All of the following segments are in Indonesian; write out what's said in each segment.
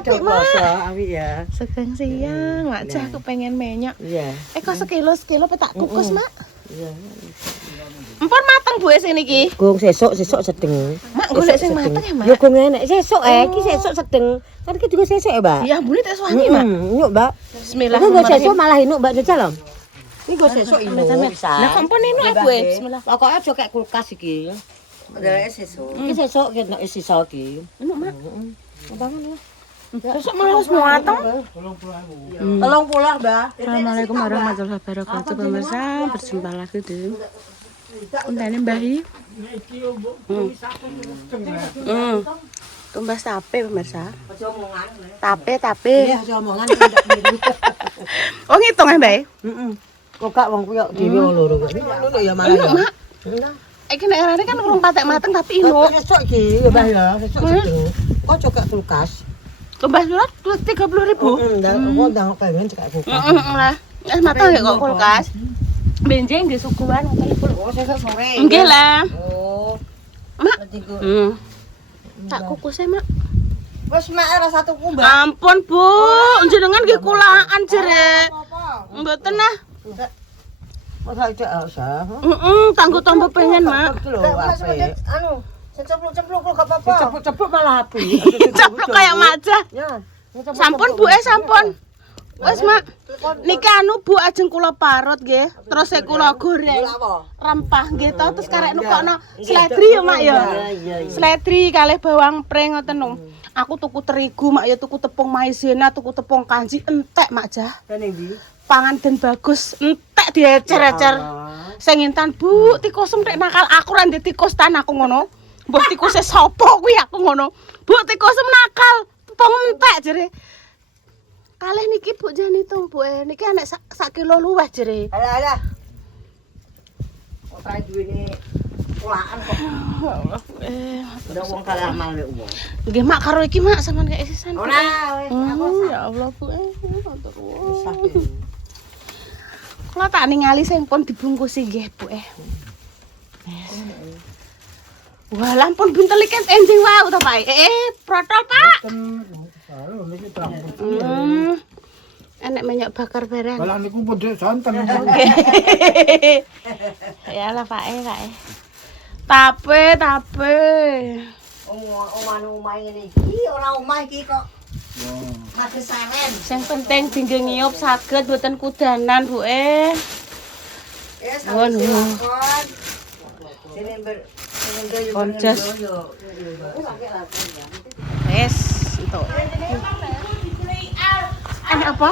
apik, Mak. Apik ya. Segang siang, Mak Jah aku pengen menyok. Iya. Kok sekilo petak kukus, Mak? Iya. Empun mateng Bu sing niki. Gong sesuk sedeng. Mak golek sing mateng ya, Mak. Ya gong enek sesuk iki sesuk sedeng. Kan iki juga sesuk ya, Mbak. Ya ampune tak suwangi, Mak. Nyuk, Mbak. Bismillahirrahmanirrahim. Ini sesuk malah inuk Mbak Jajal lho. Ini go sesuk inuk bisa. Lah kok empun inuk Bu? Bismillah. Pokoke aja kayak kulkas iki. Deleke sesuk. Iki sesuk nek sisa iki. Inuk, Mak. Bangun ya. Sesuk malah wis mateng. 30, Mbak. Assalamualaikum warahmatullahi wabarakatuh pemirsa, berjumpa lagi di Untane Mbahi. Tumbas tape pemirsa. Aja omongan. Tape. Iya, aja omongan ndak niru. Oh ngitung ya, Mbak? Heeh. Kok gak wong kuwi dhewe loro kok. Ngono ya malah ya. Mak. Iki nek arane kan urung patek mateng tapi inuk. Sesuk iki ya, Mbak ya. Sesuk sedeng. Kok coba kulkas. Tumbas surat 30.000. Ndak kok ndang pengen cekak kulkas. Lah, wis mateng ya kok kulkas. Benjing nggih suguhan ngoten niku lho. Oh, sesuk sore. Nggih lah. Oh. Mak. Berarti ku. Tak kukusnya, Mak. Wes mak ora satu ku, Mbak. Ampun, Bu. Jenengan nggih kulaan jere. Mboten ah. Masa iki usah. Tanggo tambah pengen, Mak. Anu, cempluk-cempluk kok gak apa-apa. Cepuk-cepuk malah api. Ceplok kayak Maja. Ya. Sampun, Bu, sampun. Wes, Mak. Niki anu Bu ajeng kula parut nggih. Terus saya kula goreng. Rempah nggih to, terus karek nukokno sledri ya, Mak ya. Sledri kalih bawang preng ngoten nung. Aku tuku terigu, Mak ya, tuku tepung maizena, tuku tepung kanji entek, Mak Jah. Kene ndi? Pangan den bagus entek diecer-ecer. Sing intan, Bu, tikus entek nakal aku ra ndek tikus tan aku ngono. Mbok tikuse sapa kuwi aku ngono. Bu, tikus nakal, tepung entek jere. Kalih niki Bu jan hitung Bu, niki enek sak kilo luwih jere. Alah. Ora duwene kulaan kok. Ora wong kalah amal nek wong. Nggih Mak karo iki Mak sampean kayak sisan. Ora wis aku Ya Allah Bu, terus. Kula tak ningali sing pun dibungkusi nggih Bu. Wah, lampun buntel iki enjing wae to Pak. Protol Pak. Enek minyak bakar barang. Kalau niku pedhe santen. Ya lah Pak. Tape. Omah ngene iki ora omah iki kok. Mati saren. Sing penting dinggo ngiyup saged mboten kudanan Bu. Ngono. Konjas. Wes, entuk. Ada apa?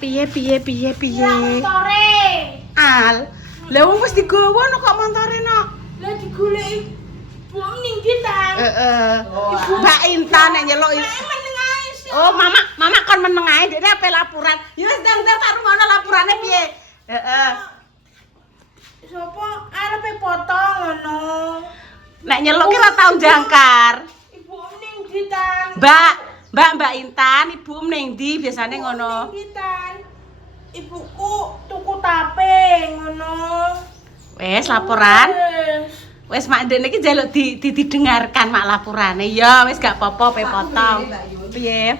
Piye? Al. Lah wong wis digawa no kok montore no. Lah digoleki Bu ning ndi ta? Mbak Intan nek nyeluk. Oh, mama kon meneng ae dekne ape laporan. Ya wis ndang tak rungono lapurane piye. Sopo arepe potong ngono. Nek nyeluk ki ora tau jangkar. Ibu ning ndi ta? Mbak Intan, ibu ning ndi biasane ngono. Ning ndi ta? Ibuku tuku tape ngono. Wes laporan. Wes mak ndek niki njaluk didengarkan mak lapurane. Ya wis gak apa-apa pe potong. Piye?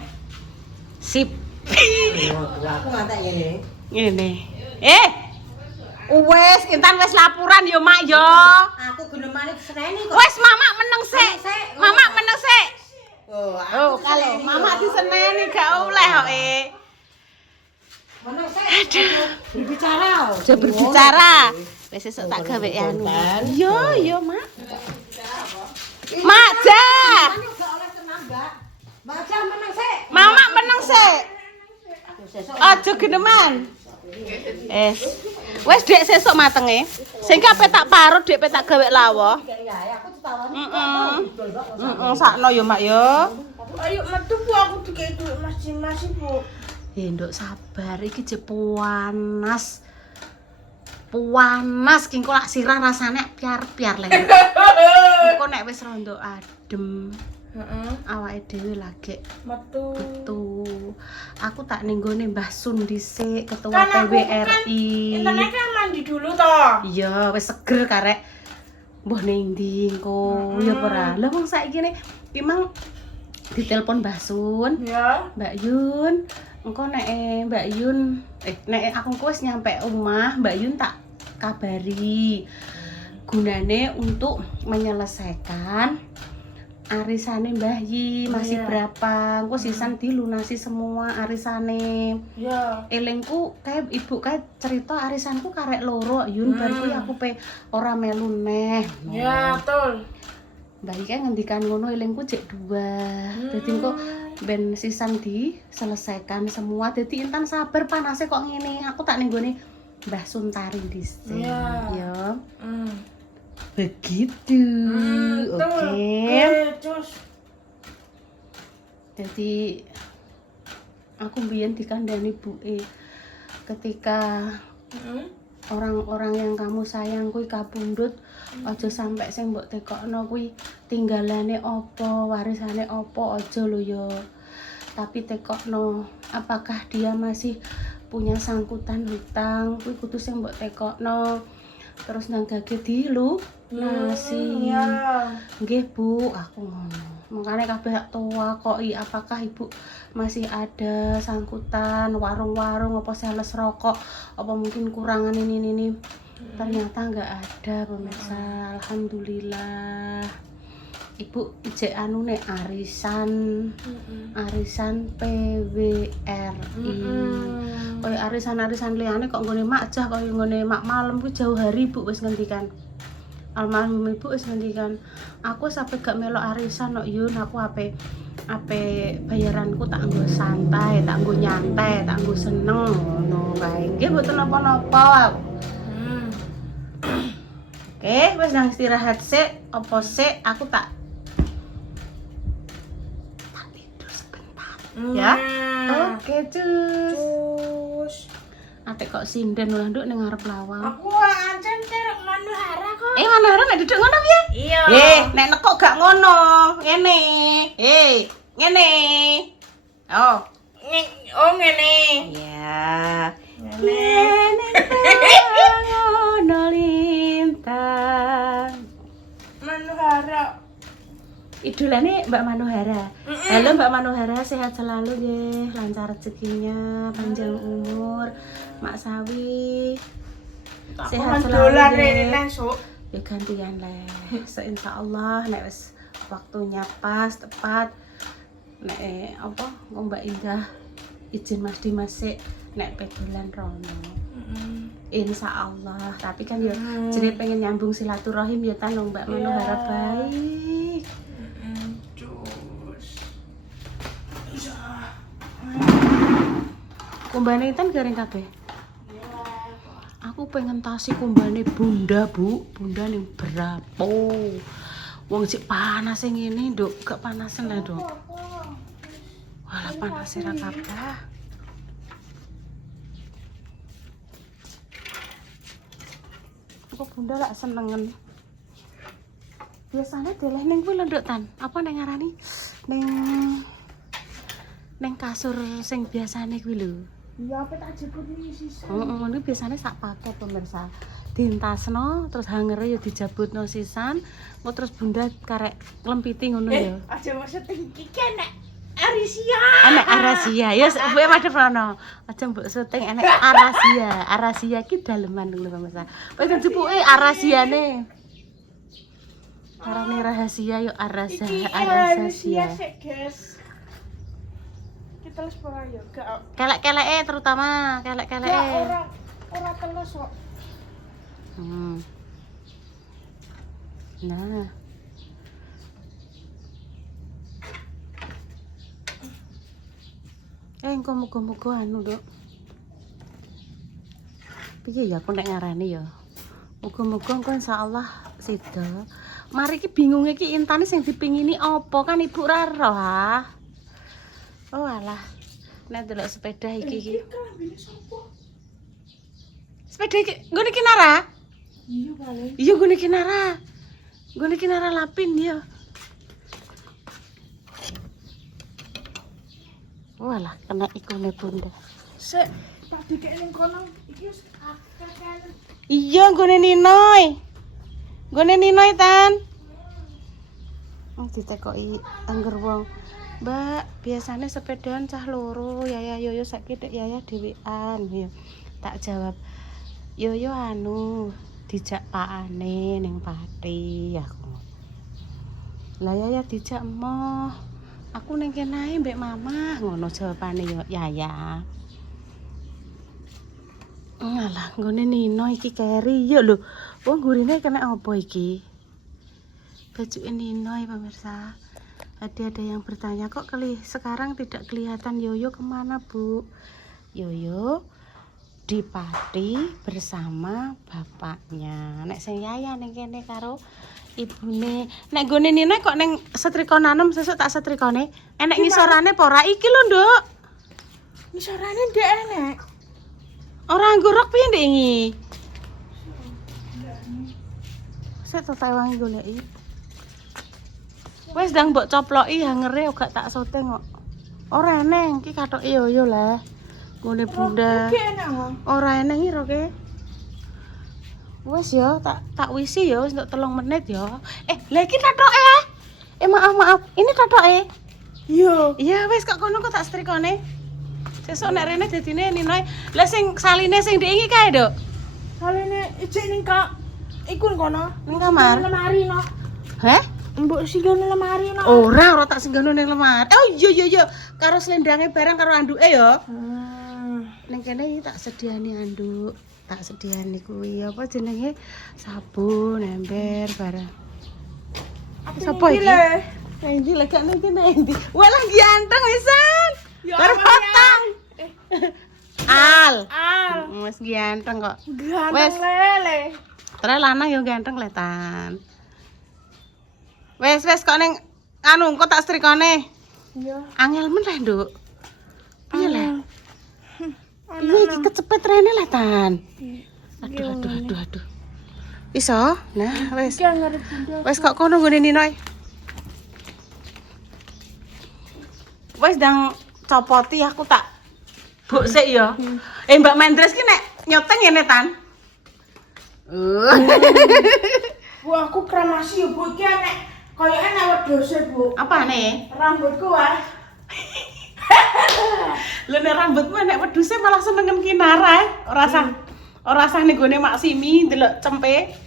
Sip. Aku ngantek ngene. Ngene. Wes Intan wis laporan yo mak yo. Aku genemane diseneni kok. Wes mama meneng sik. Mama meneng sik. Oh, kalau mama diseneni gak oleh kok Mana sih? Berbicara. Aja berbicara. Wis sesuk tak gawe anu. Yo, Mak. Mak Jah. Baca menang sih. Mama meneng sik. Aja geneman. Wes Dek sesuk matenge. Sing kabeh tak parut Dek tak gawe lawuh. Aku ditawani. Sakno yo Mak yo. Ayo metu Bu aku dikei duit Mas Bu. Nduk sabar iki je panas. Panas ki engko lak sirah rasane piar-piar lek. Engko nek wis rondo adem. Awake dhewe lagi Metu. Aku tak ning gone Mbah Sun dhisik ketua PWRI. Internet kan mandi dulu toh. Iya, wis seger karek. Mbah ning ndi engko ya ora. Lah wong saiki ne ki mang ditelepon Mbah Sun. Ya. Mbak Yun, engko nek Mbak Yun nek aku wis nyampe omah, Mbak Yun tak kabari. Gunane untuk menyelesaikan arisane Mbah Yi masih Iya. berapa. Engko sisan dilunasi semua arisane. Ya. Elingku kayak ibu kayak cerita arisanku karek loro Yun bar kuwi aku pe ora melu neh. Ya, betul. Mbak Yi kan ngendikan ngono elingku jek 2. Dadi engko ben sisan diselesaikan semua. Dadi intan sabar panase kok ngene. Aku tak ning gone Mbah Suntari dhisik. Iya. Ya. Hmm. Begitu. Oke. Terus. Jadi aku mbiyen dikandani buke ketika orang-orang yang kamu sayang kuwi kapundhut aja sampai sing mbok tekokno kuwi tinggalane apa, warisane apa aja lho ya. Tapi tekokno apakah dia masih punya sangkutan hutang kuwi kudu sing mbok tekokno. Terus nang gage dilunasi. Ya. Nggih Bu, aku ngono. Makane kabeh tua kok apakah Ibu masih ada sangkutan warung-warung apa sales rokok apa mungkin kurangan ini. Ternyata enggak ada pemirsa. Alhamdulillah. Ibu ijek anu nek arisan PWRI. Kaya arisan-arisan liyane kok nggone makjah kaya nggone mak malam kuwi jauh hari Ibu wis ngendikan. Almarhum Ibu wis ngendikan, aku sampe gak melok arisan kok Yun, aku ape bayaranku tak nggo santai, tak nggo nyantai, tak nggo seneng ngono kae. Nggih mboten napa-napa. Oke, wis nang istirahat sik, apa sik aku tak tidur sebentar. Ya. Oke, cus. Ate kok sinden lah nduk ning ngarep lawang. Aku ancen terek Manuhara kok. Manuhara nek duduk ngono piye? Iya. Nek nekok gak ngono. Ngene. Ngene. Oh. Oh ngene. Ya. Ngene. Ngono lintang. Manuhara. Idolane Mbak Manuhara. Halo Mbak Manuhara, sehat selalu nggih, lancar rezekinya, panjang umur, Mak Sawi. Sehat selalu nggih. Ya gantian leh. Insyaallah nek wis waktunya pas tepat nek apa Mbak Indah izin Mas Dimas sik nek pedolan rono. Insyaallah, tapi kan ya jenenge pengen nyambung silaturahim ya tan Mbak Manuhara baik. Kumbane inten garing kabeh. Aku pengen tasi kumbane Bunda, Bu. Bunda ning berapa? Wong sik panas ngene, Nduk. Gak panasen lah, Nduk. Walah panas ra kabeh. Kok Bunda lak senengen. Biasanya deleh ning kuwi lho, Nduk Tan. Apa ning ngarani? Ning kasur sing biasane kuwi lho. Iya, apa tak jebut nih sisa. Ini biasanya sak paket pemirsa. Dientasno terus hangere ya dijabutno sisan, kok terus Bunda karek nglempiti ngono ya. Aja maksud iki enek Arisia. Enek arasia. Ya mbok madhep rono. Aja mbok syuting enek arasia. Arasia ki daleman lho pemirsa. Wis dipuki arasiane. Karane rahasia yo arasia. Arisia sik, guys. Kita les pora yo, gak. Kelek-keleke terutama, kelek-keleke. Ya ora telus kok. Nah. Engko muga-muga anu, Nduk. Piye ya aku nek ngarani ya. Muga-muga engko insyaallah sida. Mari iki bingunge iki intane sing dipingini apa kan Ibu ra roh ah. Oh alah. Nek delok sepeda iki. Sepeda iki nggone iki Nara? Iya kali. Iya nggone iki Nara. Nggone iki Nara Lapin ya. Walah kena ikune Bunda. Sik, tak dikek ning kono iki wis akeh. Iya nggone Ninoy. Nggone Ninoy Tan. Ditekoki angger wong. Mbak, biasanya sepedaan cah loro, Yaya Yoyo sakit Yaya dhewean. Ya. Tak jawab. Yoyo anu dijak pakane ning Pati aku. Lah Yaya dijak emoh. Aku ning kene mbek Mama, ngono jawabane yo Yaya. Ngalah nggone Nino iki keri yo lho. Wong gurine kena apa iki? Baju Nino pemirsa. Ada yang bertanya kok sekarang tidak kelihatan Yoyo kemana Bu? Yoyo di Pati bersama bapaknya. Nek sing Yaya ning kene karo ibune. Nek gone Nino kok ning setrikonanem sesuk tak setrikone. Enek ngisorane apa ora iki lho, Nduk? Ngisorane ndek enek. Ora nggo rok piye ndek iki? Sik tak wangi goleki. Wes ndang mbok coploki hangere gak tak syuting kok. Ora eneng iki kathoke Yoyo lah. Ngene Bunda. Iki enak kok. Ora eneng iki roke. Wes ya tak wisi ya wis untuk 3 menit ya. Lah iki kathoke ya. Maaf. Ini kathoke. Iya. Iya wes kok kono kok tak setrikone. Sesuk nek rene dadine Ninoy. Lah sing saline sing ndek iki kae, Dok. Saline ijik ning Kak. Iku kono. Ning kamar. Lemari no. Heh? Mbok singgone lemari no. Ora tak singgano ning lemari. Oh iya. Karo slendange barang karo anduke ya. Ning kene tak sediani anduk, tak sediani kuwi apa jenenge sabun, ember barang. Sopo iki? Ning ndi lek ning kene ndi? Walah ganteng wisan. Bar foto. Al. Wes ganteng kok. Ganteng lele. Terus lanang yo ganteng letan. Wes kok ning anu kok tak setrikane. Iya. Angel men lah, Nduk. Piye lah? Iya iki kecepet rene lah, Tan. Aduh. Iso? Nah, wes. Iki ngarep Bunda. Wes kok kono nggone Ninoy. Wes ndang copoti aku tak buk sik ya. Mbak Mendres ki nek nyoteng ngene, Tan. Bu aku kremasi ya Bu iki enek koyo enek wedhose Bu. Apane? Rambutku wae. Lha nek rambutmu nek wedhuse malah senengen kinara. Ora sah ning gone Mak Simi ndelok cempe.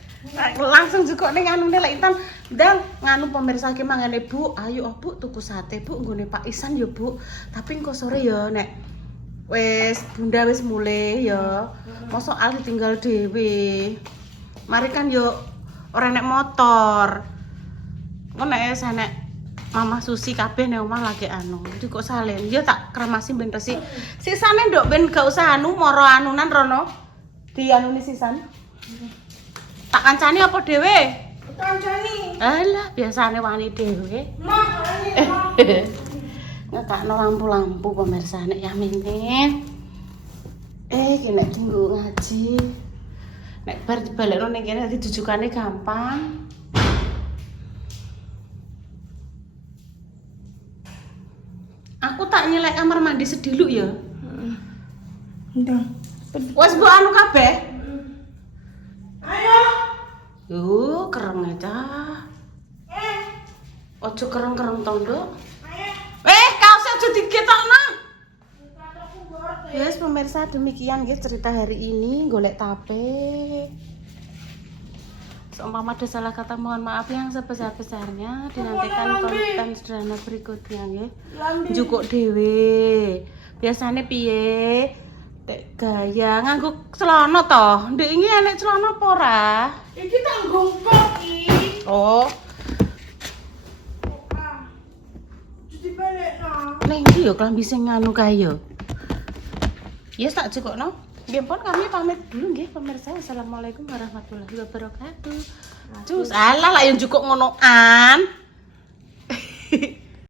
Langsung juga ning anune lek Intan, ndang nganu pemirsa ki mangane Bu, ayo Bu tuku sate Bu nggone Pak Isan ya Bu. Tapi engko sore ya nek wis Bunda wis mulih ya. Mosok Al tinggal dhewe. Mari kan yo ora nek motor. Engko nek enek Mama Susi kabeh nek omah lagi anu. Jadi kok salen. Ya tak kremasi ben resik. Sisane nduk ben gak usah anu moro anunan rono. Di anune sisan. Tak kancani apa dhewe? Kancani. Alah, biasane wani dhewe. Mak, Ngekakno lampu-lampu pemirsa nek yamine. Ki nek dienggo ngaji. Nek bar dibalekno ning kene dadi jujukane gampang. Aku tak nyelek kamar mandi sediluk ya. Ndang. Wes mbok anu kabeh. Ayo. Yo, kereng aja. Ojo kereng-kereng tondo. Kaos aja digetokno. Yes, pemirsa demikian guys cerita hari ini golek tape. Seumpama ada salah kata mohon maaf yang sebesar-besarnya. Dinantikan konten sederhana berikutnya nggih. Njukuk dhewe. Biasane piye? Tek gaya nganggo celana to. Ndek iki enek celana apa ora? Iki tanggung koki. Oh, Jadi balekno. ning iki yo klambi sing anu kae yo. Yes, tak cukupno. Nggih pun kami pamit dulu nggih pemirsa. Assalamualaikum warahmatullahi wabarakatuh. Cus, alah lah yang cukup ngonoan.